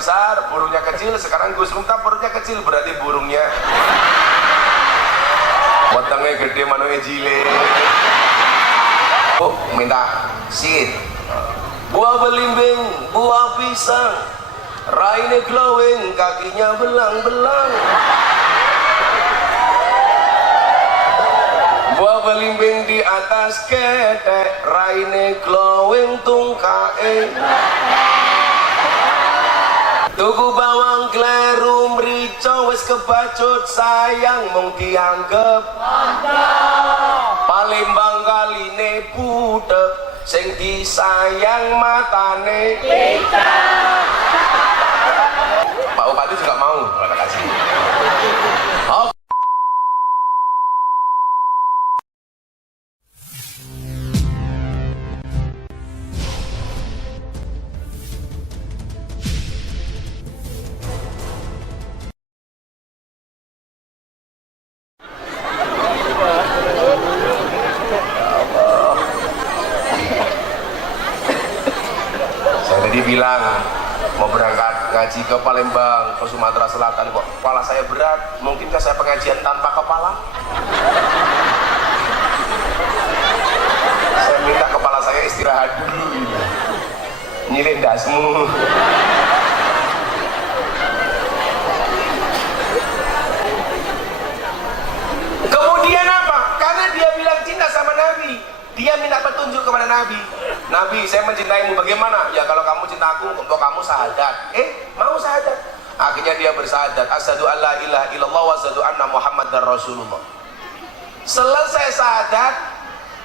besar, burungnya kecil. Sekarang Gus Miftah perutnya kecil, berarti burungnya wetenge gede manungnya jile. Oh, minta sin. Buah belimbing, buah pisang, raine glowing, kakinya belang-belang. Buah belimbing di atas ketek, raine glowing tungkae. Tuku bawang kleru mrica wis kebacut, sayang mung dianggep Palembang kaline budek, sing disayang matane picak. Pak Bupati juga mau, terima kasih. Bilang mau berangkat ngaji ke Palembang, ke Sumatera Selatan, kok kepala saya berat, mungkinkah saya pengajian tanpa kepala? Saya minta kepala saya istirahat dulu, nyilin dasmu. Kemudian apa? Karena dia bilang cinta sama Nabi, dia minta petunjuk kepada Nabi. Nabi, saya mencintaimu, bagaimana? Ya kalau kamu cinta aku, untuk kamu syahadat. Mau syahadat? Akhirnya dia bersyahadat, asyhadu alla ilaha illallah wa asyhadu anna muhammadar rasulullah. Selesai syahadat,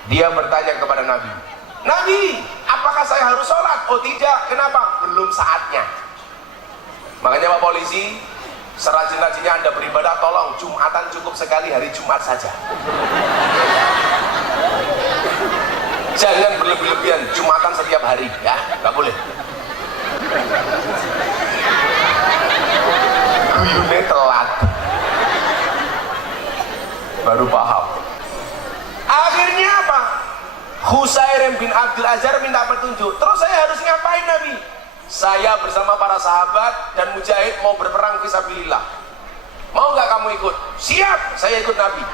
dia bertanya kepada Nabi, Nabi, apakah saya harus sholat? Oh tidak, kenapa? Belum saatnya. Makanya Pak Polisi, serajin-rajinnya Anda beribadah, tolong Jumatan cukup sekali, hari Jumat saja. Jangan berlebih-lebihan, Jumatan setiap hari, ya, nggak boleh. Guyune telat, baru paham. Akhirnya apa? Husair bin Abdul Azhar minta petunjuk. Terus saya harus ngapain Nabi? Saya bersama para sahabat dan mujahid mau berperang fisabilillah. Mau nggak kamu ikut? Siap, saya ikut Nabi.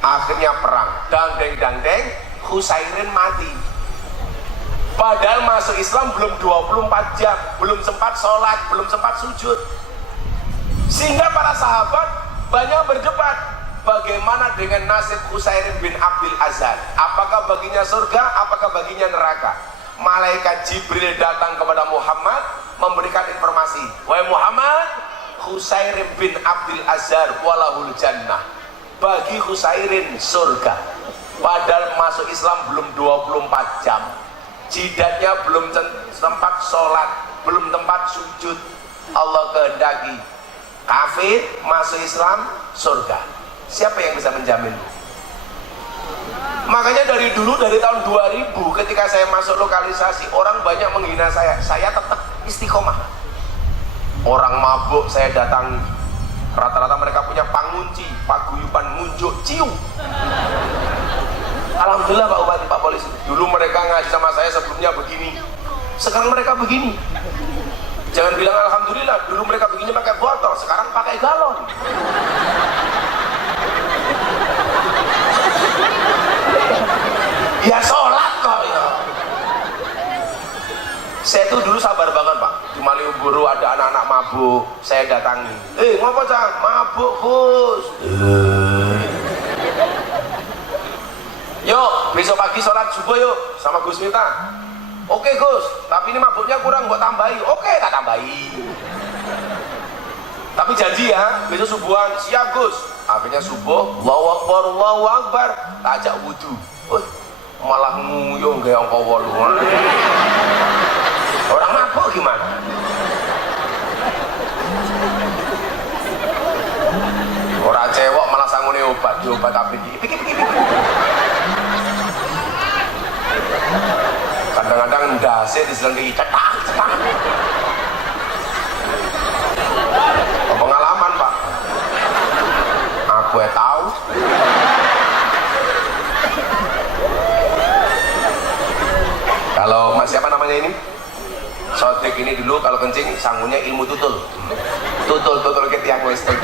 Akhirnya perang, dangdeng-dangdeng. Husairin mati. Padahal masuk Islam belum 24 jam, belum sempat sholat, belum sempat sujud. Sehingga para sahabat banyak berdebat, bagaimana dengan nasib Husairin bin Abdul Azhar? Apakah baginya surga, apakah baginya neraka? Malaikat Jibril datang kepada Muhammad memberikan informasi, wahai Muhammad, Husairin bin Abdul Azhar walahul jannah. Bagi Husairin surga. Padahal masuk Islam belum 24 jam, jidatnya belum tempat sholat, belum tempat sujud. Allah kehendaki kafir masuk Islam surga. Siapa yang bisa menjamin? Makanya dari dulu, dari tahun 2000 ketika saya masuk lokalisasi, orang banyak menghina saya tetap istiqomah. Orang mabuk saya datangi, rata-rata mereka punya pangunci, paguyuban, munjuk, cium. Alhamdulillah Pak Bupati, Pak Polisi, dulu mereka ngaji sama saya sebelumnya begini, sekarang mereka begini. Jangan bilang alhamdulillah, dulu mereka begini pakai botol, sekarang pakai galon. Ya sholat kok ya. Saya tuh dulu sabar banget Pak, di Malioboro ada anak-anak mabuk, saya datangi, ngapa cang? Mabuk Gus. Yuk, besok pagi sholat subuh yuk sama Gus Miftah. Oke Gus, tapi ini mabuknya kurang, buat tambahi. Oke, tak tambahi. Tapi janji ya, besok subuhan. Siap Gus. Akhirnya subuh, Allahu Akbar, Allahu Akbar, tak ajak wudhu. Malah nguyung kayak angka 8. Orang mabuk gimana? Orang cewek malah sanggup obat, diobat apa ini? Kadang-kadang ndase diselenggi cetak. Pengalaman Pak, aku tahu. Kalau siapa namanya ini? Sotik ini dulu dulu kalau kencing sanggulnya ilmu tutul ke tiang listrik.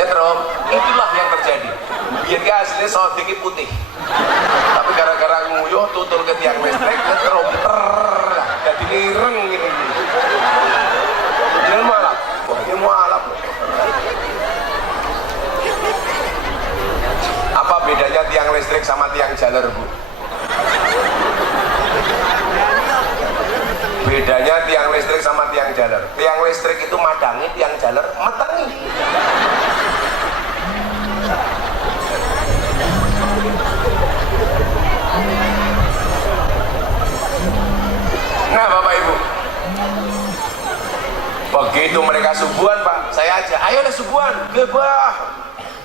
Nyetrum, itulah yang terjadi. Biar ke hasilnya sodik putih, tapi gara-gara nguyuh tutul ke tiang listrik nyetrum jadi nireng ini. Ini malah, wah ini mualaf. Apa bedanya tiang listrik sama tiang jaler, Bu? Bedanya tiang listrik sama tiang jaler. Tiang listrik itu madangi, tiang jaler metengi. Nah Bapak Ibu, begitu mereka subuhan Pak, saya aja, ayo deh subuhan, gebah,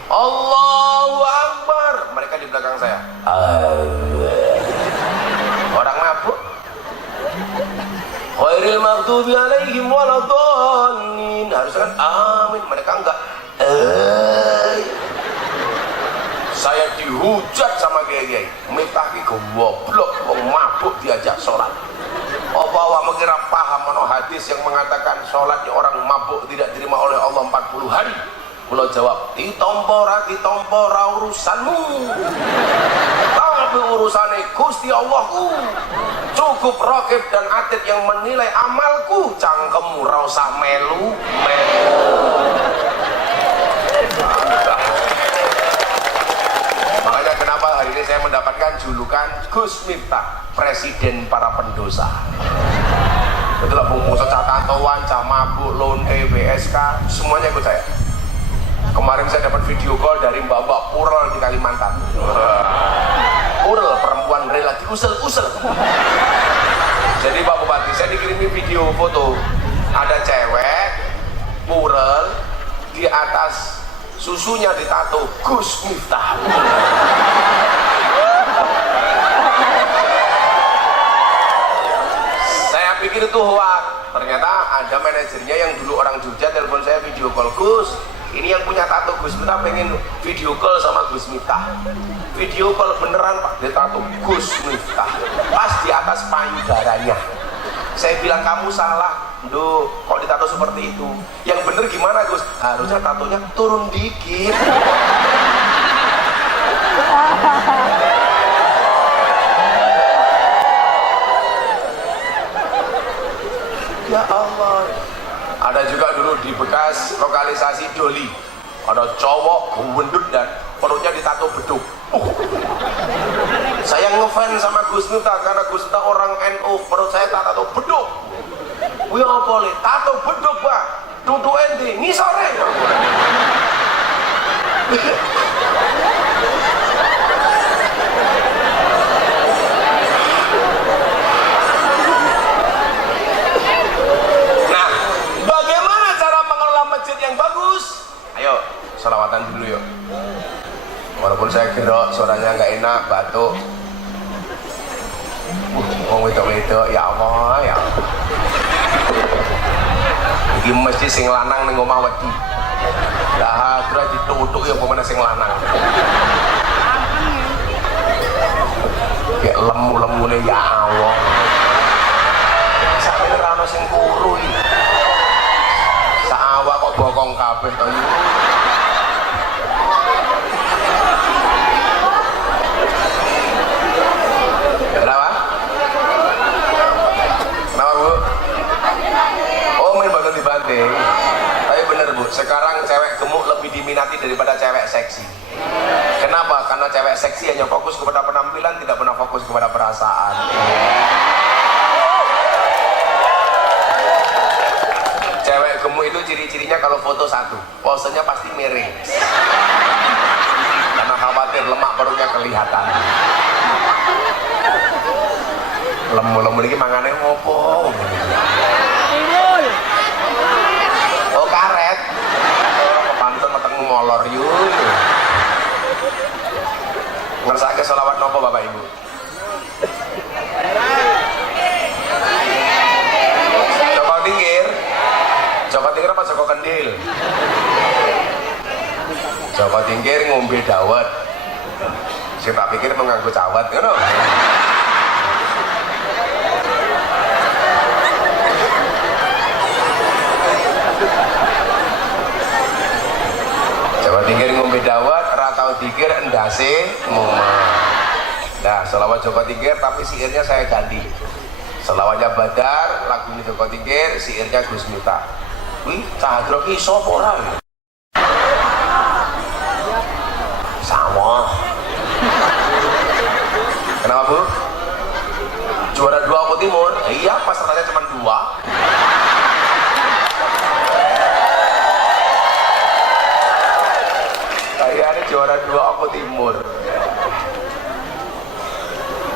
Allahu Akbar. Mereka di belakang saya, orang mabuk. Ghairil maghdubi alaihim waladhdallin. Harusnya kan amin, mereka enggak. Saya dihujat sama kiai-kiai. Miftah ki goblok, wong mabuk diajak sholat. Apa awak mengira paham ono hadis yang mengatakan sholatnya orang mabuk tidak diterima oleh Allah 40 hari? Kula jawab, ditompo ra urusanmu. Tapi urusane Gusti Allahku. Cukup Raqib dan Atid yang menilai amalku, cangkemmu ra usah melu. Makanya kenapa hari ini saya mendapatkan julukan Gus Miftah, presiden para pendosa. Betul lah, bungkus catatoan, camabuk, lonte, BSK, semuanya ikut saya. Kemarin saya dapat video call dari Mbak Purel di Kalimantan. Purel, perempuan rela diusel-usel. Jadi Pak Bupati, saya dikirimi video foto, ada cewek Purel, di atas susunya ditato Gus Miftah. Saya pikir itu hoax. Ternyata ada manajernya yang dulu orang Jogja telepon saya video call, Gus, ini yang punya tato Gus Miftah pengen video call sama Gus Miftah. Video call beneran Pak, dia tato Gus Miftah pas di atas payudaranya. Saya bilang kamu salah, Duh, kok ditato seperti itu? Yang bener gimana Gus? Harusnya tatonya turun dikit. Ya Allah. Ada juga dulu di bekas lokalisasi Doli, ada cowok gendut dan perutnya ditato beduk. Saya ngefans sama Gus Miftah karena Gus Miftah orang NU, perut saya tato beduk. Wih apa le? Tato beduk Pak, duduk ente ngisore. Salawatan dulu yuk. Walaupun saya gerok, suaranya nggak enak, batuk. Wong wedok-wedok, ya Allah, ya Allah. Iki mesti sing lanang ning omah wedi. Lah terus ditutuk ya pemene sing lanang. Kayak lemu-lemune ya Allah. Sampe ora ono sing kuru iki. Sak awak kok bokong kabeh to iki. Tapi bener Bu, sekarang cewek gemuk lebih diminati daripada cewek seksi. Kenapa? Karena cewek seksi hanya fokus kepada penampilan, tidak pernah fokus kepada perasaan. Cewek gemuk itu ciri-cirinya kalau foto satu, posenya pasti miring. Karena khawatir lemak perutnya kelihatan. Lemu-lemu ini mangane ngopo? Oh karet, orang kepanten metengmu molor yuk. Ngersake sholawat nopo Bapak Ibu? Joko Tingkir, Joko Tingkir apa Joko Kendil? Joko Tingkir ngombe dawet. Saya tak pikir mengganggu cawat, kan? tahu dikir endase mumet. Nah, selawat Joko Tingkir tapi syairnya saya ganti. Selawatnya Badar, lagunya Joko Tingkir, syairnya Gus Miftah. Wih, cahadro ki iso apa ora? Sama. Kenapa, Bu? Juara 2 aku Timur. Iya, pesertanya cuma 2. Kayaknya juara 2 aku Timur.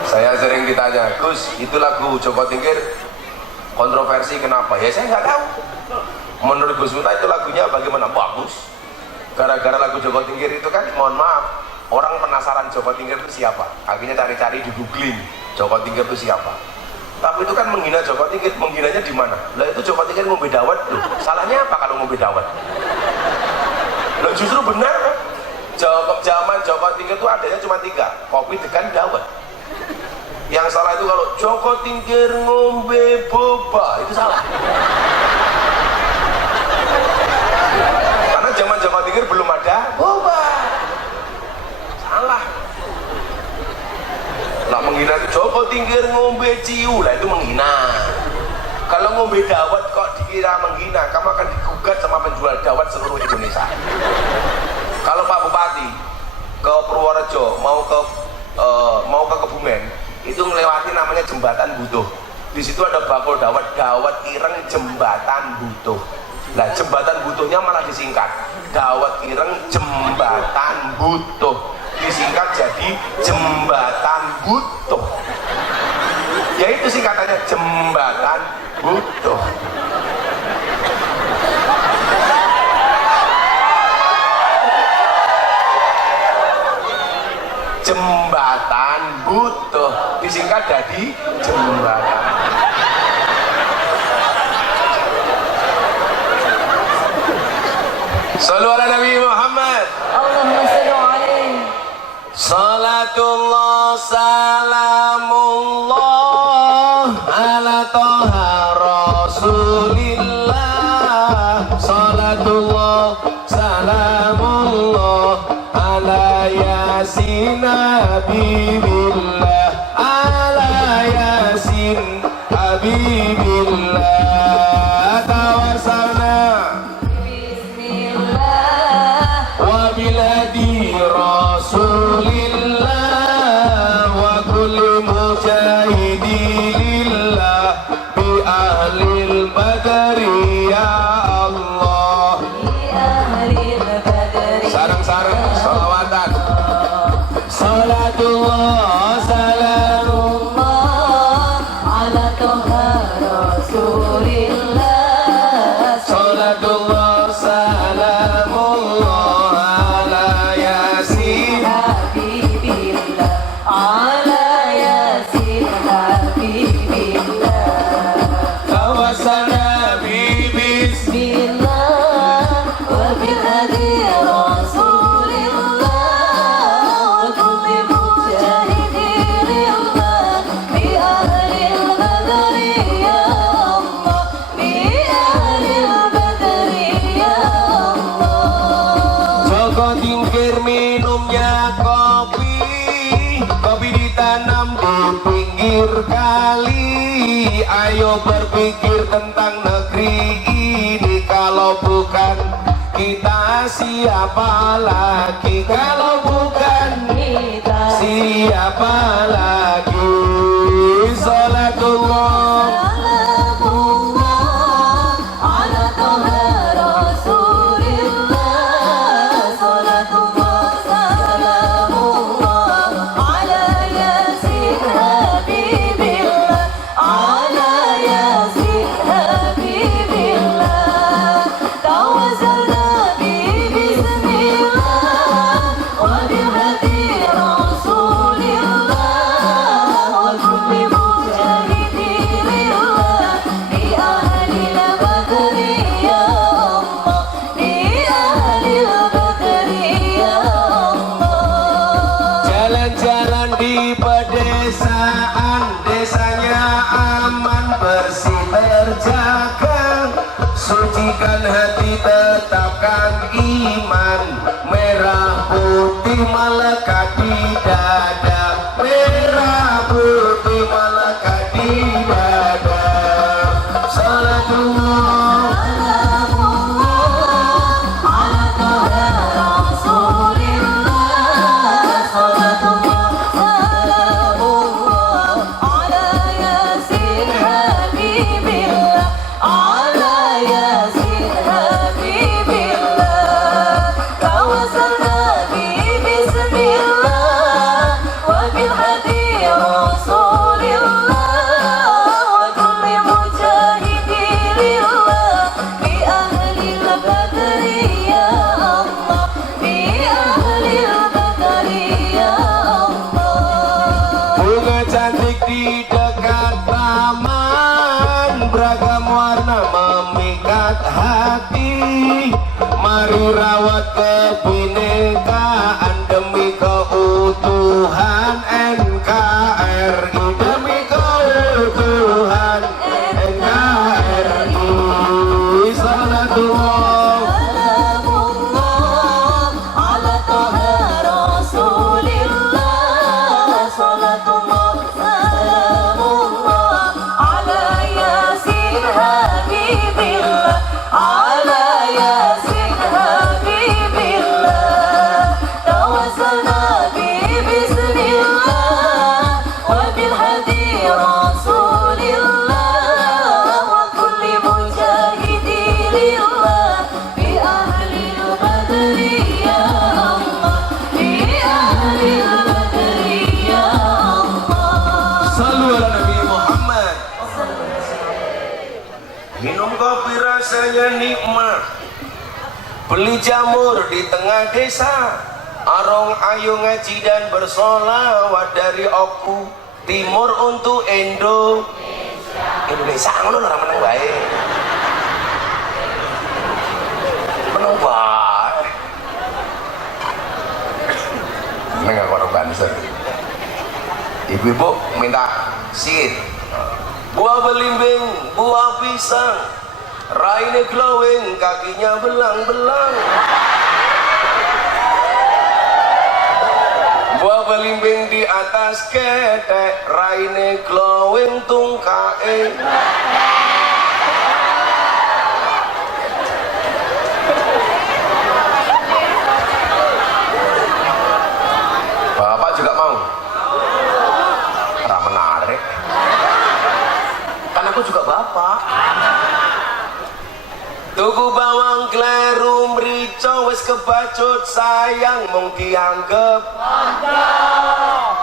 Saya sering ditanya, Gus, itu lagu Joko Tingkir kontroversi kenapa? Ya saya nggak tahu. Menurut Gus Miftah itu lagunya bagaimana? Bagus. Gara-gara lagu Joko Tingkir itu kan, mohon maaf, orang penasaran Joko Tingkir itu siapa. Akhirnya cari-cari di googling, Joko Tingkir itu siapa. Tapi itu kan menghina Joko Tingkir, menghinanya di mana? Lah itu Joko Tingkir ngombe dawet loh. Salahnya apa kalau ngombe dawet? Loh justru benar kan? Zaman Joko Tingkir itu adanya cuma 3, kopi, degan, dawet. Yang salah itu kalau Joko Tingkir ngombe boba, itu salah. Karena zaman Joko Tingkir belum ada boba. Salah. Lah menghina Joko Tingkir ngombe ciu, lah itu menghina. Kalau ngombe dawet kok dikira menghina, kamu akan digugat sama penjual dawet seluruh Indonesia. Kalau Pak Bupati ke Purworejo mau ke Kebumen, itu melewati namanya jembatan Butuh. Di situ ada bakul dawet ireng jembatan Butuh. Nah jembatan Butuhnya malah disingkat dawet ireng jembatan Butuh, disingkat jadi jembatan Butuh. Ya itu singkatannya jembatan Butuh. Jembatan Butuh disingkat jadi jembatan. Shallu ala Nabi Muhammad. Allahumma shalli alaihi. Salatullah salamullah ala toha rasulillah. Salatullah salamullah ala yasin habibillah. Ala yasin habibillah. Tawassalna wabiladi rasulillah wa kulli mujahidillah bi ahlil badri ya Allah. Sarang-sarang salawatan. Salatullah salamullah ala toha rasulillah. Salatullah salamullah ala yasin Habibillah, ala yasin habibillah. tawassalna bi Bismillah wa bihadi rasulillah wa kulli mujahidillah bi ahlil badri ya Allah, bi ahlil badri ya Allah. Joko Tingkir minumnya kopi ditanam di pinggir kali. Ayo berpikir tentang negeri ini, kalau bukan kita siapa lagi? Kalau bukan Kita siapa lagi? Salatullah salamullah ala toha rasulillah. Salatullah salamullah ala yasin habibillah. Ala yasin habibillah. Tawassalna bi bismillah wa bihadi rasulillah wa kulli mujahidillah bi ahlil badri ya Allah, bi ahlil badri ya Allah. jalan-jalan di pedesaan, desanya aman bersih terjaga. Sucikan hati, tetapkan iman, merah putih putih melekat di dada, merah putih melekat di dada. Salatullah rawat kebinekaan demi keutuhan NKRI, demi keutuhan NKRI. Salatullah ala taha rasulillah, salatullah salamullah ala yasin habibillah, ala yasin nikmat, beli jamur di tengah desa, arong ayo ngaji dan bersolawat dari Oku Timur untuk Indonesia. Ngono ora meneng bae. Meneng bae. Neng orang Banser. Ibu-ibu minta sihir. Buah belimbing, buah pisang, raine glowing, kakinya belang-belang. Buah belimbing di atas ketek, raine glowing tungkae. Bapak juga mau? Ora menarik. Kan aku juga bapak. Tuku bawang kleru mrica wis kebacut sayang mung dianggep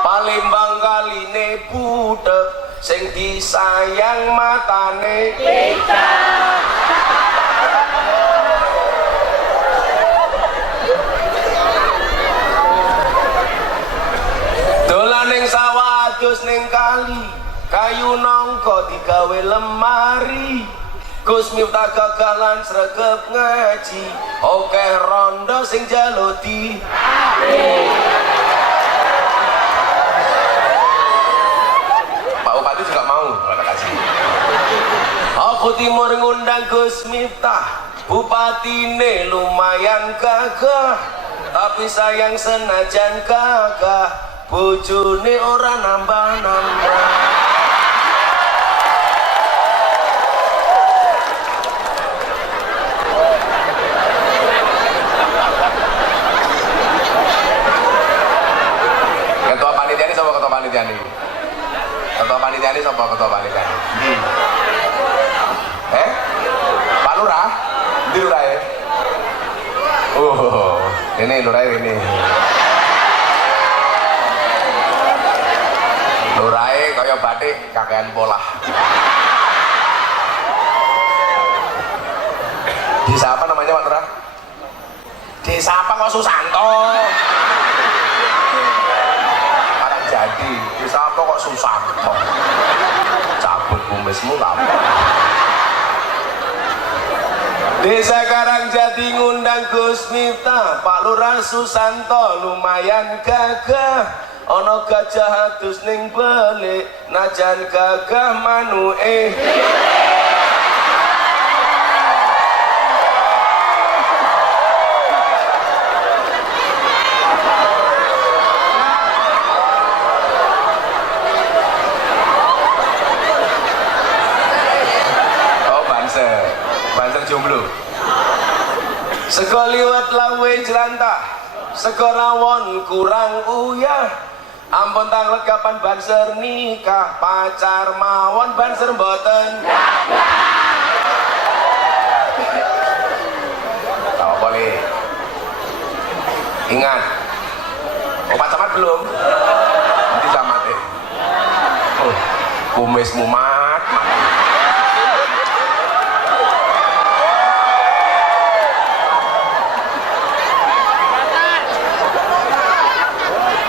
Palembang kaline budhek sing disayang matane cicak. Dolan ning sawah adus ning kali kayu nangka digawe lemari. Gus Miftah gagalan sregep ngaji, okeh rondo sing jaluti. Pak Bupati juga mau, terima kasih. Aku Timur ngundang Gus Miftah, Bupatine lumayan gagah, tapi sayang senajan gagah, bojone ora nambah-nambah. Ketua panitia ini sapa ketua panitia ini? Pak Lurah? Di Lurah ya? Ini Lurah ini. Lurah kaya batik kakean polah. Desa apa namanya Pak Lurah? Desa apa kok Susanto? Jadi, desa apa kok susah kok cabut kumismu apa? Desa Karangjati ngundang Gus Miftah, Pak Lurah Susanto lumayan gagah, ono gajah adus ning belik, najan gagah manuke. belum? Sego liwet lawe jelantah, sego rawon kurang uyah. Ampun tanglet kapan banser nikah, pacar mawon banser mboten. Oh, boleh. Ingat. Oh, Pak Camat belum? Nanti camat ya. Oh, kumismu mat.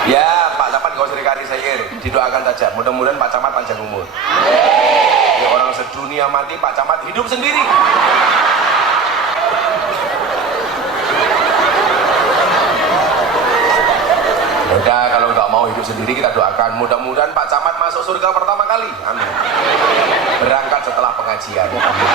Ya, Pak Camat gak usah dikari saya, didoakan saja. Mudah-mudahan Pak Camat panjang umur. Ya, orang sedunia mati, Pak Camat hidup sendiri. Udah, kalau nggak mau hidup sendiri kita doakan. Mudah-mudahan Pak Camat masuk surga pertama kali. Amin. Berangkat setelah pengajian. Amin.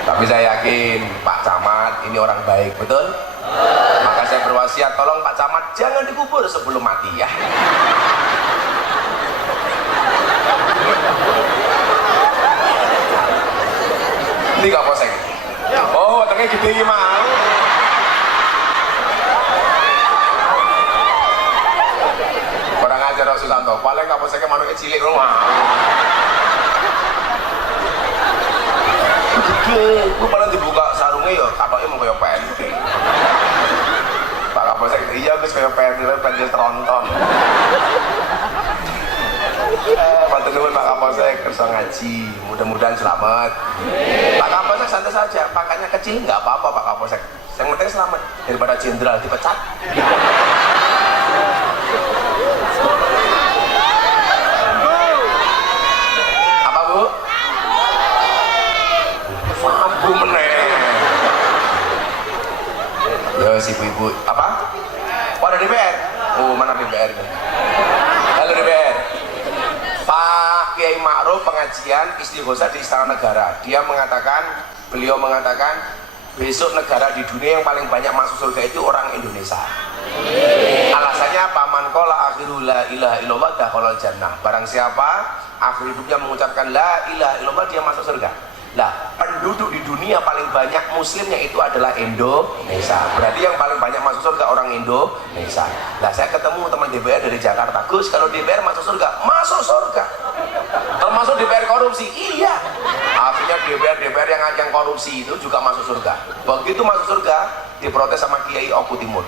Tapi saya yakin Pak Camat ini orang baik, betul? Maka saya berwasiat, tolong Pak Camat jangan dikubur sebelum mati ya. Ini gak poseng. Oh, otaknya gede gimana? Orang ajar Pak Susanto, paling gak posengnya manuknya cilik rumah. Gede, gue paling dibuka sarungnya ya, katanya mau kayak pentil. Pak Kapolsek, iya gue kayak pentil tronton. Bantu nuwun Pak Kapolsek, kerja ngaji, mudah-mudahan selamat. Pak Kapolsek santai saja, pakainya kecil nggak apa-apa Pak Kapolsek. Yang penting selamat daripada jenderal dipecat. Apa Bu? Mampu meneh. Ya si ibu apa? Oh, ada DPR. Oh, mana DPR? Halo DPR. Pak Kiai Ma'ruf pengajian istighosah di Istana Negara. Beliau mengatakan besok negara di dunia yang paling banyak masuk surga itu orang Indonesia. Alasannya apa? Man qala akhiru la ilaha illallah dakhalal jannah. Barang siapa akhir hidupnya mengucapkan la ilaha illallah dia masuk surga. Nah, penduduk di dunia paling banyak muslimnya itu adalah Indonesia. Berarti yang paling banyak masuk surga orang Indonesia. Nah, saya ketemu teman DPR dari Jakarta. Gus, kalau DPR masuk surga, masuk surga. Termasuk DPR korupsi, iya. Akhirnya DPR yang korupsi itu juga masuk surga. Begitu masuk surga, diprotes sama Kiai Oku Timur.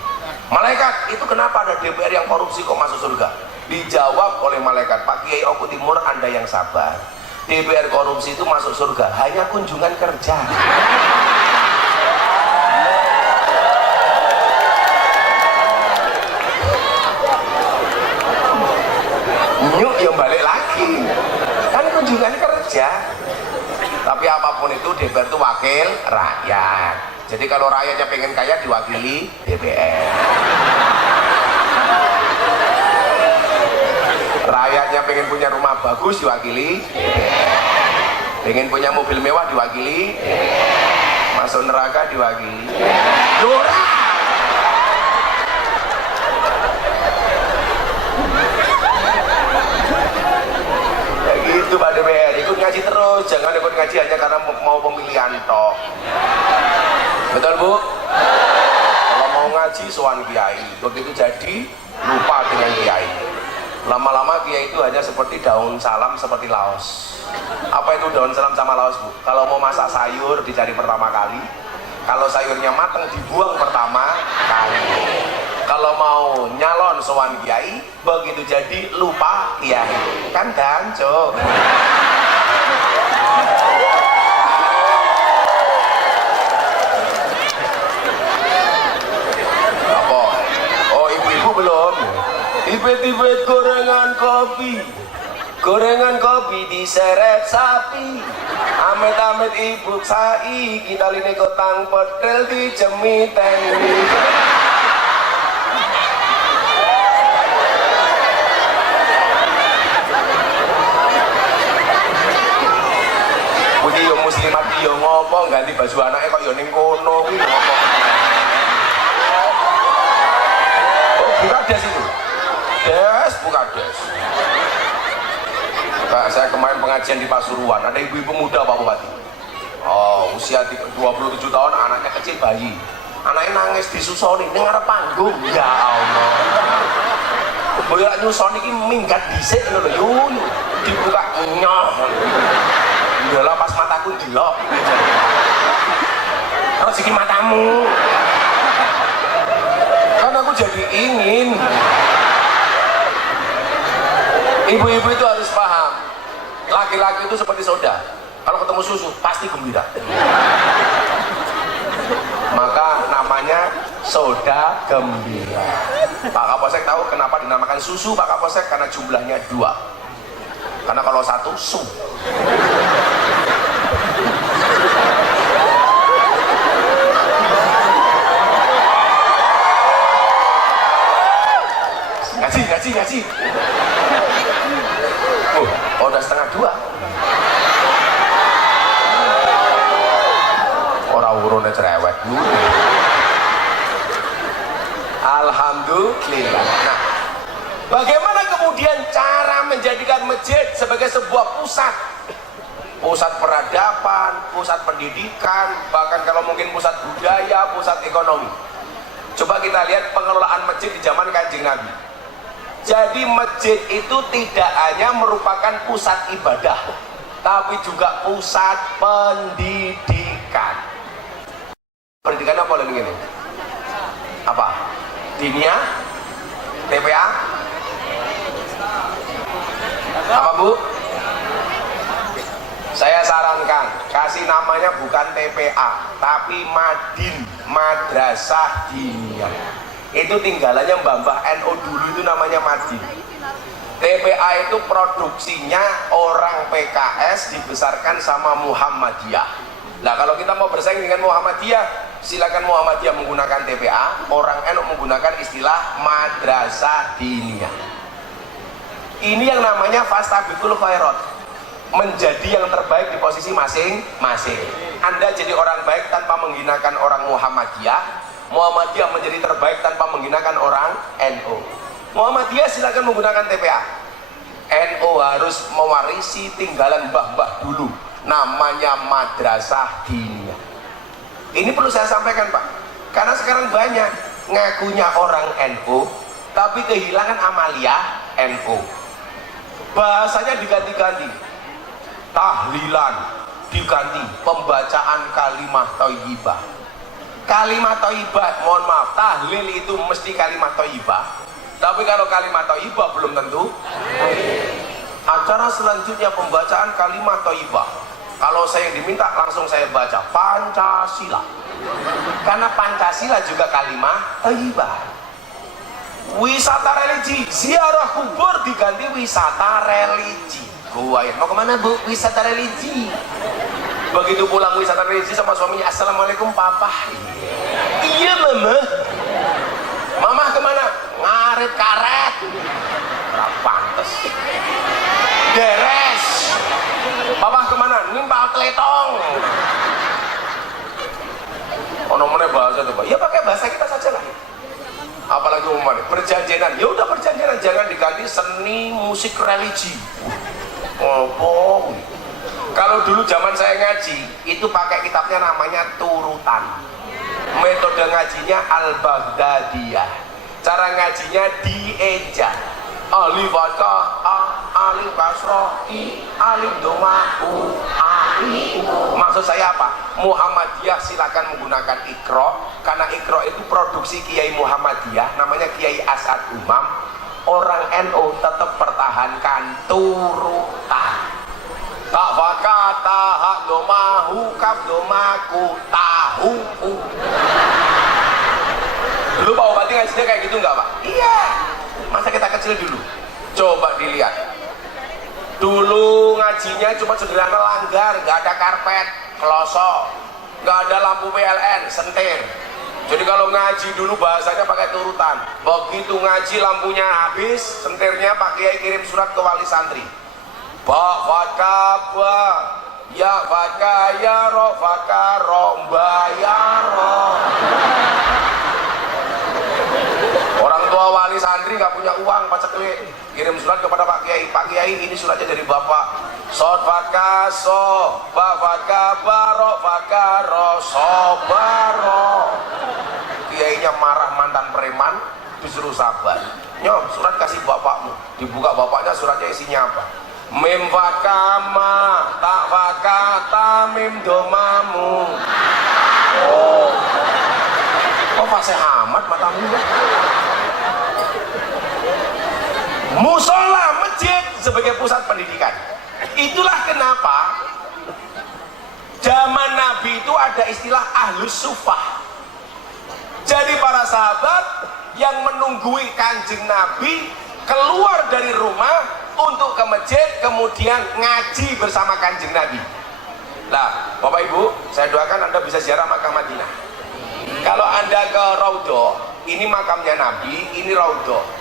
Malaikat, itu kenapa ada DPR yang korupsi kok masuk surga? Dijawab oleh malaikat, Pak Kiai Oku Timur, Anda yang sabar. DPR korupsi itu masuk surga hanya kunjungan kerja. Nyuk yang balik lagi kan kunjungan kerja. Tapi apapun itu DPR itu wakil rakyat. Jadi kalau rakyatnya pengen kaya diwakili DPR. Rakyatnya pengen punya rumah bagus diwakili, pengen punya mobil mewah diwakili, masuk neraka diwakili. Durah. Ya gitu Pak DPR, ikut ngaji terus, jangan ikut ngaji hanya karena mau pemilihan toh. Betul Bu? Kalau mau ngaji sowan kiai, begitu jadi lupa dengan kiai. Lama-lama kiai itu hanya seperti daun salam seperti laos. Apa itu daun salam sama laos Bu? Kalau mau masak sayur dicari pertama kali, kalau sayurnya mateng dibuang pertama kali. Kalau mau nyalon sowan kiai, begitu jadi lupa kiai. Kan danco. Apa? Oh, ibu-ibu belum. Tipet-tipet gorengan kopi diseret sapi. Amit-amit ibu sai kita line kotang pedel di cemiteng. Kuwi yo muslimat yo ngopo ganti baju anake kok yo ning kono kuwi ngopo. Oh, buka des itu. Des, buka des. saya kemarin pengajian di Pasuruan, ada ibu-ibu muda Pak Bupati. Oh, usia 27 tahun, anaknya kecil bayi. Anaknya nangis disusoni, ini ngarep panggung. Ya Allah. Boyo nyusoni iki minggat dhisik lho yun. Dibuka nyoh. Ndelok pas mataku delok. Rezeki matamu. Kan aku jadi ingin. Ibu-ibu itu harus paham. Laki-laki itu seperti soda. Kalau ketemu susu pasti gembira. Maka namanya soda gembira. Pak Kapolsek tahu kenapa dinamakan susu Pak Kapolsek? Karena jumlahnya 2. Karena kalau 1 su. Ngaji. Oh, udah setengah 2. Orang urunnya cerewet. Alhamdulillah. Nah, bagaimana kemudian cara menjadikan masjid sebagai sebuah pusat peradaban, pusat pendidikan, bahkan kalau mungkin pusat budaya, pusat ekonomi. Coba kita lihat pengelolaan masjid di zaman Kanjeng Nabi. Jadi masjid itu tidak hanya merupakan pusat ibadah, tapi juga pusat pendidikan. Pendidikan apa lagi ini? Apa? Dinia? TPA? Apa Bu? Saya sarankan kasih namanya bukan TPA tapi Madin, Madrasah Diniyah. Itu tinggalannya Mbah NU dulu, itu namanya Madin. TPA itu produksinya orang PKS dibesarkan sama Muhammadiyah. Nah kalau kita mau bersaing dengan Muhammadiyah, silakan Muhammadiyah menggunakan TPA, orang NU menggunakan istilah Madrasah Diniyah. Ini yang namanya fastabiqul khairat, menjadi yang terbaik di posisi masing-masing. Anda jadi orang baik tanpa menghinakan orang Muhammadiyah, Muhammadiyah menjadi terbaik tanpa menghinakan orang NU. Muhammadiyah silakan menggunakan TPA. NU harus mewarisi tinggalan mbah-mbah dulu, namanya Madrasah Diniyah. Ini perlu saya sampaikan Pak, karena sekarang banyak ngakunya orang NU tapi kehilangan amaliyah NU. Bahasanya diganti-ganti, tahlilan diganti pembacaan kalimat thayyibah. Kalimat thayyibah, mohon maaf, tahlil itu mesti kalimat thayyibah, tapi kalau kalimat thayyibah belum tentu. Acara selanjutnya pembacaan kalimat thayyibah. Kalau saya diminta langsung saya baca Pancasila, karena Pancasila juga kalimat thayyibah. Wisata religi, ziarah kubur diganti wisata religi. Gua mau kemana Bu? Wisata religi. Begitu pulang wisata religi sama suaminya, assalamualaikum papa. Iya mama. Mama kemana? Ngarit karet. Nggak pantes. Deres. Papa kemana? Nimpal teletong. Oh nomornya bahasa tuh Pak. Ya pakai bahasa kita saja lah. Apalagi umumnya perjanjian. Ya udah perjanjian, jangan diganti seni musik religi. Oh. Kalau dulu zaman saya ngaji, itu pakai kitabnya namanya turutan. Metode ngajinya Al-Baghdadiyah. Cara ngajinya dieja. Alif fathah a, alif kasroh i, alif doma u, a i. Maksud saya apa? Muhammadiyah silakan menggunakan Iqra, karena Iqra itu produksi Kiai Muhammadiyah, namanya Kiai Asad Umam. Orang NU tetap pertahankan turutan. Tak fakata hak domahu kaf domaku tahu. Dulu Pak Bupati ngajinya kayak gitu nggak Pak? Iya. Masa kita kecil dulu? Coba dilihat. Dulu ngajinya cuma sederhana langgar, nggak ada karpet, kelosok, nggak ada lampu PLN, sentir. Jadi kalau ngaji dulu bahasanya pakai turutan. Begitu ngaji lampunya habis, sentirnya Pak Kiai kirim surat ke wali santri. Ba fakaba ya fakaya ro fakaro bayaro. Orang tua wali santri nggak punya uang, paceklik, kirim surat kepada Pak Kiai, ini suratnya dari Bapak. Sod fatka so, ba fatka baro fatka ro sobaro. Kiainya marah, mantan preman, disuruh sabar. Nyok, surat kasih bapakmu. Dibuka bapaknya, suratnya isinya apa? Mim fatka ma, tak fatka tamim domamu. Oh, kok fasih amat matamu ya? Musola, masjid sebagai pusat pendidikan. Itulah kenapa zaman Nabi itu ada istilah ahlus sufah. Jadi para sahabat yang menunggui kanjeng Nabi keluar dari rumah untuk ke masjid, kemudian ngaji bersama kanjeng Nabi. Nah, Bapak Ibu, saya doakan Anda bisa ziarah makam Madinah. Kalau Anda ke Raudhah, ini makamnya Nabi, ini Raudhah.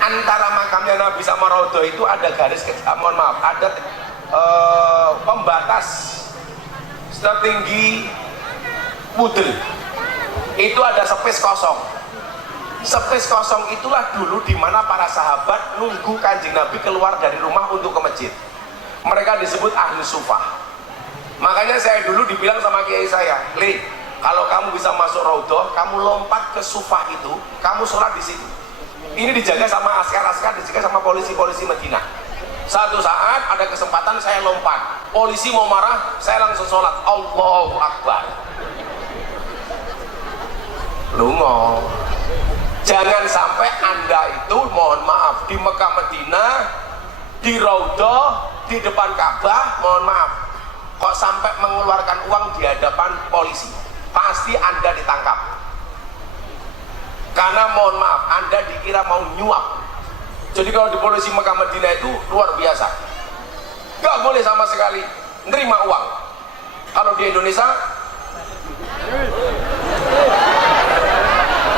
Antara makamnya Nabi sama Raudhah itu ada garis, ada pembatas setinggi pudel. Itu ada space kosong. Space kosong itulah dulu di mana para sahabat nunggu kanjeng Nabi keluar dari rumah untuk ke masjid. Mereka disebut ahli sufah. Makanya saya dulu dibilang sama kiai saya, "Le, kalau kamu bisa masuk Raudhah, kamu lompat ke sufah itu, kamu sholat di situ." Ini dijaga sama askar-askar, dijaga sama polisi-polisi Madinah. Satu saat ada kesempatan saya lompat, polisi mau marah, saya langsung sholat Allahu Akbar. Lungo. Jangan sampai Anda itu, mohon maaf, di Mekah Madinah, di Raudhah, di depan Ka'bah, mohon maaf, kok sampai mengeluarkan uang di hadapan polisi, pasti Anda ditangkap. Karena mohon maaf, Anda dikira mau nyuap. Jadi kalau di polisi Mekah Madinah itu luar biasa, gak boleh sama sekali nerima uang. Kalau di Indonesia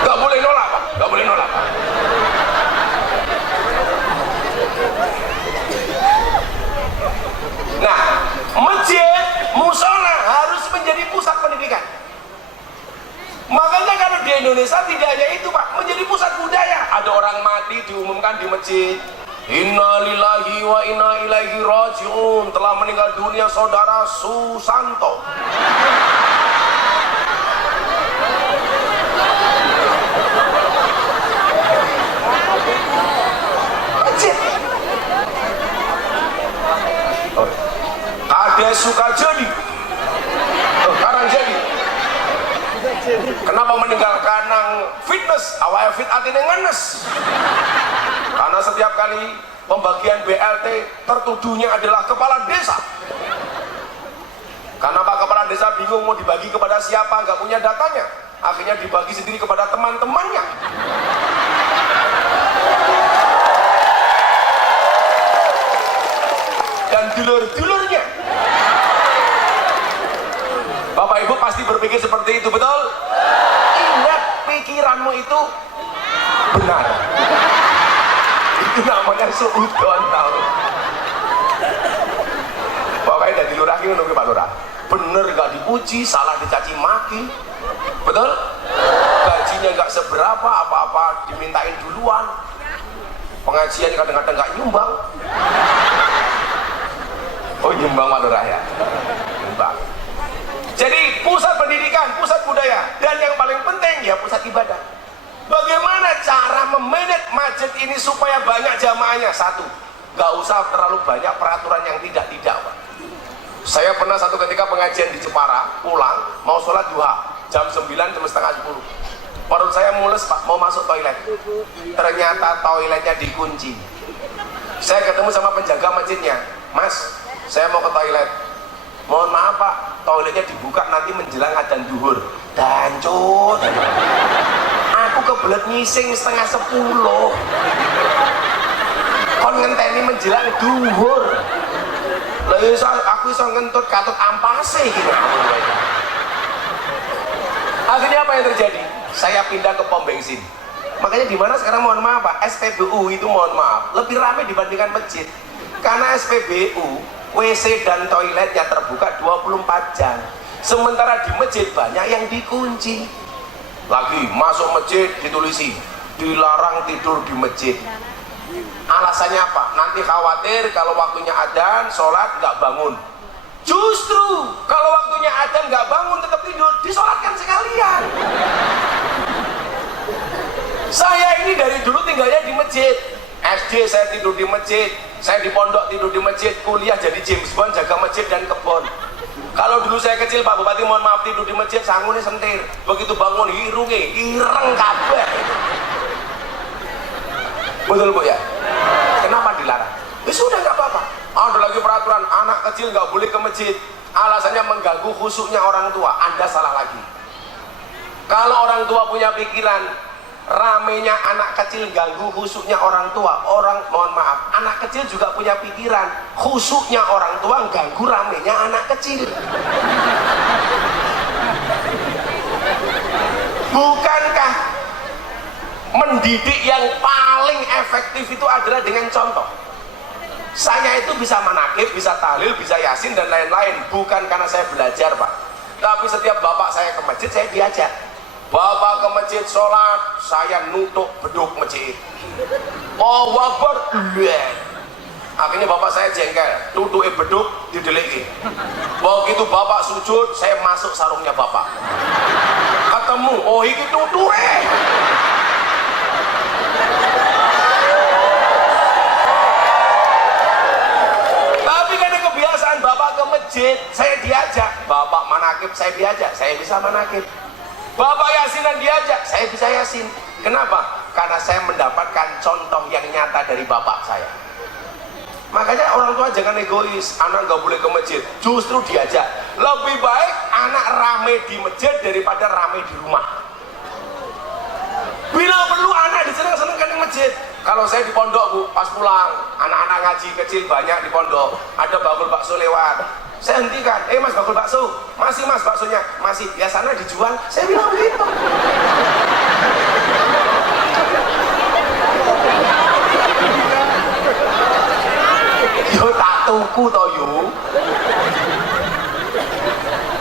gak boleh nolak, Pak. Gak boleh nolak. Nah, masjid, musola harus menjadi pusat pendidikan. Makanya kalau di Indonesia tidak hanya itu, Pak, menjadi pusat budaya. Ada orang mati diumumkan di masjid. Inna lillahi wa inna ilaihi raji'un, telah meninggal dunia saudara Susanto. Masjid. Ada Sukajadi. Sekarang jadi. Kenapa meninggalkan fitness? Awalnya fit artinya ngenes. Karena setiap kali pembagian BLT tertuduhnya adalah kepala desa. Karena Pak Kepala Desa bingung mau dibagi kepada siapa, nggak punya datanya. Akhirnya dibagi sendiri kepada teman-temannya. Dan dulur-dulurnya. Bapak Ibu pasti berpikir seperti itu, betul? Ingat, pikiranmu itu benar. Itu namanya suudon, tahu. Pokoknya dari lurah ini menunggu Pak Lurah. Bener gak dipuji, salah dicaci maki, betul? Gajinya gak seberapa, apa-apa dimintain duluan. Pengajian kadang-kadang gak nyumbang. Oh, nyumbang Pak Lurah ya? Nyumbang. Jadi pusat pendidikan, pusat budaya, dan yang paling penting ya pusat ibadah. Bagaimana cara memanage masjid ini supaya banyak jamaahnya? Satu, gak usah terlalu banyak peraturan yang tidak-tidak, Pak. Saya pernah satu ketika pengajian di Jepara, pulang, mau sholat duha, jam 9, jam setengah 10. Perut saya mules, Pak, mau masuk toilet. Ternyata toiletnya dikunci. Saya ketemu sama penjaga masjidnya, "Mas, saya mau ke toilet." "Mohon maaf, Pak, toiletnya dibuka nanti menjelang adzan duhur." Dancut, aku kebelet nyising setengah 10. Kon ngenteni menjelang duhur. Lah aku iso ngentut katut ampase gitu. Akhirnya apa yang terjadi? Saya pindah ke pom bensin. Makanya di mana sekarang, mohon maaf, Pak, SPBU itu mohon maaf lebih ramai dibandingkan masjid. Karena SPBU WC dan toiletnya terbuka 24 jam. Sementara di masjid banyak yang dikunci. Lagi masuk masjid ditulisi, dilarang tidur di masjid. Alasannya apa? Nanti khawatir kalau waktunya adzan sholat nggak bangun. Justru kalau waktunya adzan nggak bangun tetap tidur, disolatkan sekalian. Saya ini dari dulu tinggalnya di masjid. SD saya tidur di masjid, saya di pondok tidur di masjid, kuliah jadi James Bond jaga masjid dan kebon. Kalau dulu saya kecil, Pak Bupati mohon maaf, tidur di masjid sangune sentir, begitu bangun irunge ireng kabeh. Betul Bu ya? Kenapa dilarang? Sudah nggak apa-apa. Ada lagi peraturan anak kecil nggak boleh ke masjid, alasannya mengganggu khusyuknya orang tua. Anda salah lagi. Kalau orang tua punya pikiran ramenya anak kecil ganggu khusyuknya orang tua, orang mohon maaf, anak kecil juga punya pikiran khusyuknya orang tua ganggu ramenya anak kecil. Bukankah mendidik yang paling efektif itu adalah dengan contoh? Saya itu bisa manakib, bisa tahlil, bisa yasin dan lain-lain bukan karena saya belajar Pak, tapi setiap bapak saya ke masjid saya diajak. Bapak ke masjid sholat, saya nutuk beduk masjid. Oh wabar, akhirnya bapak saya jengkel, tutuki beduk dideliki. Begitu bapak sujud, saya masuk sarungnya bapak. Ketemu, oh ini tutuke. Tapi karena kebiasaan bapak ke masjid, saya diajak. Bapak manakib, saya diajak, saya bisa manakib. Bapak yasinan diajak, saya bisa yasin. Kenapa? Karena saya mendapatkan contoh yang nyata dari bapak saya. Makanya orang tua jangan egois, anak nggak boleh ke masjid, justru diajak. Lebih baik anak rame di masjid daripada rame di rumah. Bila perlu anak diseneng-senengkan di masjid. Kalau saya di pondok Bu, pas pulang, anak-anak ngaji kecil banyak di pondok, ada bakul bakso lewat. Saya hentikan, mas bakul bakso, masih mas baksonya, masih, ya sana dijual, saya bilang begitu. Yo tak tuku toh yo.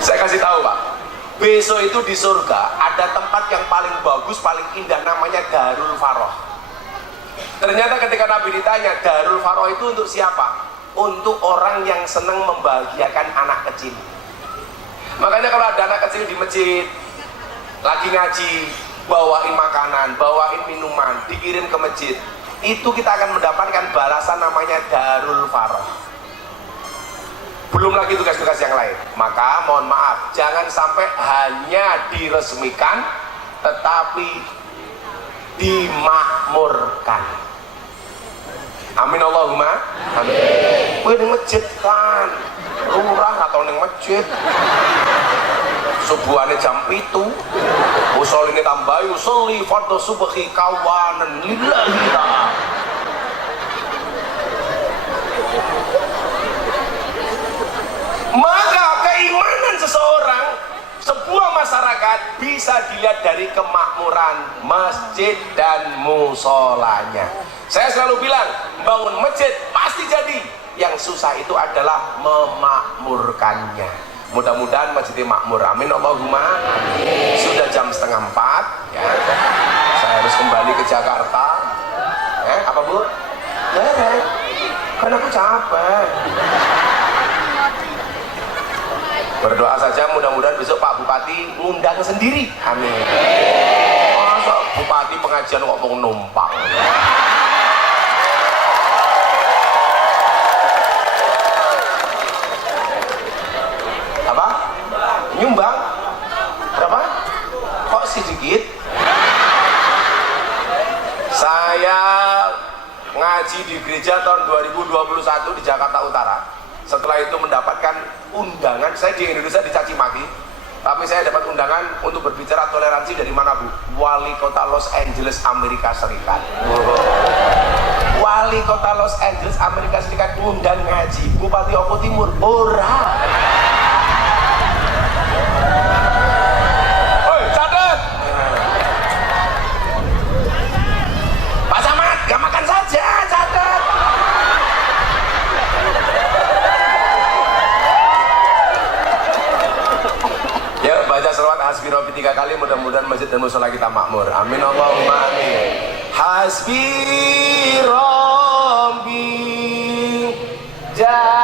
Saya kasih tahu Pak, besok itu di surga ada tempat yang paling bagus, paling indah, namanya Darul Faroh. Ternyata ketika Nabi ditanya, Darul Faroh itu untuk siapa? Untuk orang yang senang membahagiakan anak kecil. Makanya kalau ada anak kecil di masjid lagi ngaji, bawain makanan, bawain minuman, dikirim ke masjid, itu kita akan mendapatkan balasan namanya Darul Faroh. Belum lagi tugas-tugas yang lain. Maka mohon maaf, jangan sampai hanya diresmikan tetapi dimakmurkan. Amin Allahumma amin. Kowe ning masjid kan lurah atau ning masjid subuhane jam 7 usoline tambahi usolli fardhu subhi kawanan lillahi ta'ala. Maka keimanan seseorang, sebuah masyarakat bisa dilihat dari kemakmuran masjid dan musolanya. Saya selalu bilang, bangun masjid pasti jadi. Yang susah itu adalah memakmurkannya. Mudah-mudahan masjidnya makmur. Amin Allahumma amin. Sudah jam 3:30 ya. Saya harus kembali ke Jakarta. Apa Bu? Ya, karena aku capek. Berdoa saja mudah-mudahan besok Pak Bupati ngundang sendiri. Amin. Masa Bupati pengajian kok mau numpang? Apa? Nyumbang? Berapa? Kok sedikit? Saya ngaji di gereja tahun 2021 di Jakarta Utara. Setelah itu mendapatkan undangan, saya di Indonesia dicaci maki, tapi saya dapat undangan untuk berbicara toleransi dari mana Bu? Wali kota Los Angeles, Amerika Serikat. Wali kota Los Angeles, Amerika Serikat undang ngaji. Bupati Opo Timur, ora. Oi, catat. Pak Samad, gak makan saja, catat. Ya, baca selawat hasbi rabbi 3 kali, mudah-mudahan masjid dan musola kita makmur. Amin Allahumma amin. Hasbi Rabbi Jalallah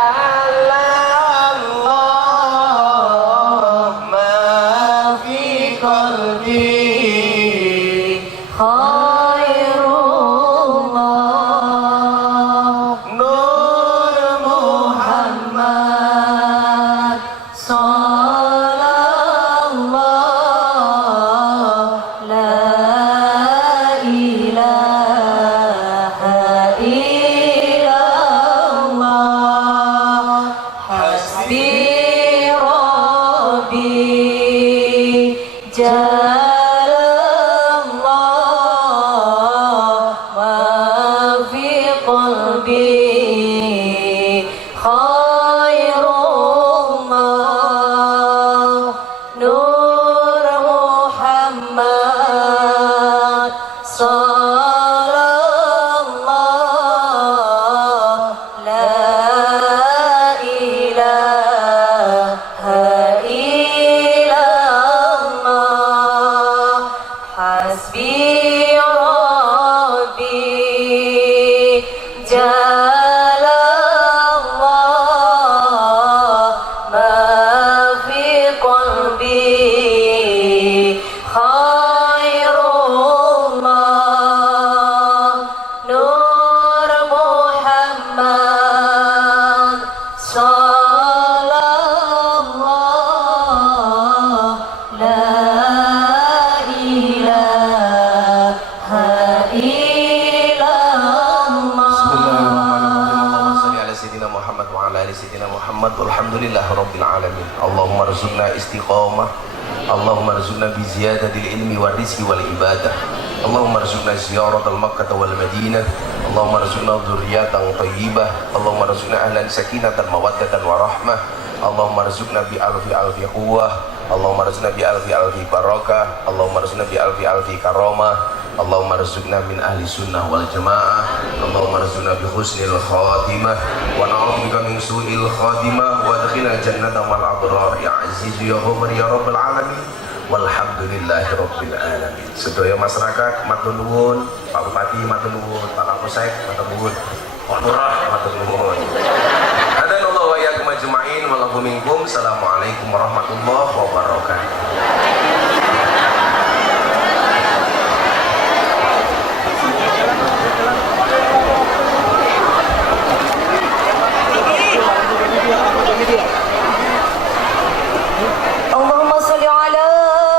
ma fi qalbi khairullah Nur Muhammad sallallahu la ilaha illallah hasbi rabbi jalallah ma fi qalbi khairullah nur Muhammad sallallahu la ilaha illallah hasbi rabbi jalallah ma fi qalbi khairullah nur Muhammad sallallahu la ilaha illallah Allahumma shalli ala sayyidina Muhammad wa ala ali sayyidina Muhammad walhamdulillahi rabbil alamin. Allahumma rzuqna istiqamah, Allahumma rzuqna bi ziyadatil ilmi wal rizqi wal ibadah. Allahumma rzuqna ziyaratal Makkah wal Madinah. Allahumma rzuqna dzurriyyatan thayyibah. Allahumma rzuqna ahlan sakinatan mawaddatan wa rahmah. Allahumma rzuqna bi alfi alfi quwwah. Allahumma rzuqna bi alfi alfi barakah. Allahumma rzuqna bi alfi alfi karamah. Allahumma rzuqna min ahli sunnah wal jamaah. Allahumma rzuqna bi husnil khatimah wa na'udzubika min su'il khatimah wa adkhilna jannata ma'al abrar ya aziz ya ghafur ya rabbal alamin. Walhamdulillahi rabbil alamin. Sedaya masyarakat matur nuwun, Pak Bupati matur nuwun, Pak Kapolsek matur nuwun, Pak Lurah matur nuwun. Hadanallahu wa iyyakum ajma'in wa lakum minkum. Assalamualaikum warahmatullahi wabarakatuh. Allahumma salli ala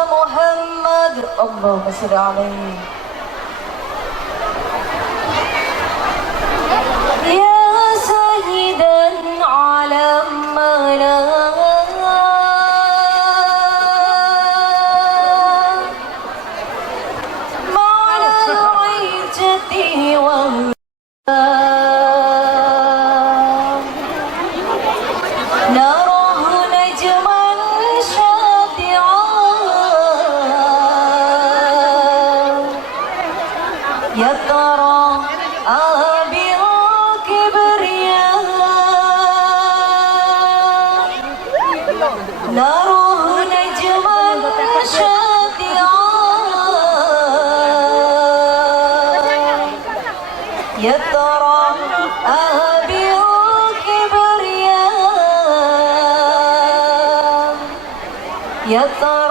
Muhammad Allahumma salli alaihi ya sayyidan alamana ma'ala al-'izzati wal نراه نجما شاطعا يتراءى بالكبرياء نراه نجما شاطعا يتراءى بالكبرياء يتراءى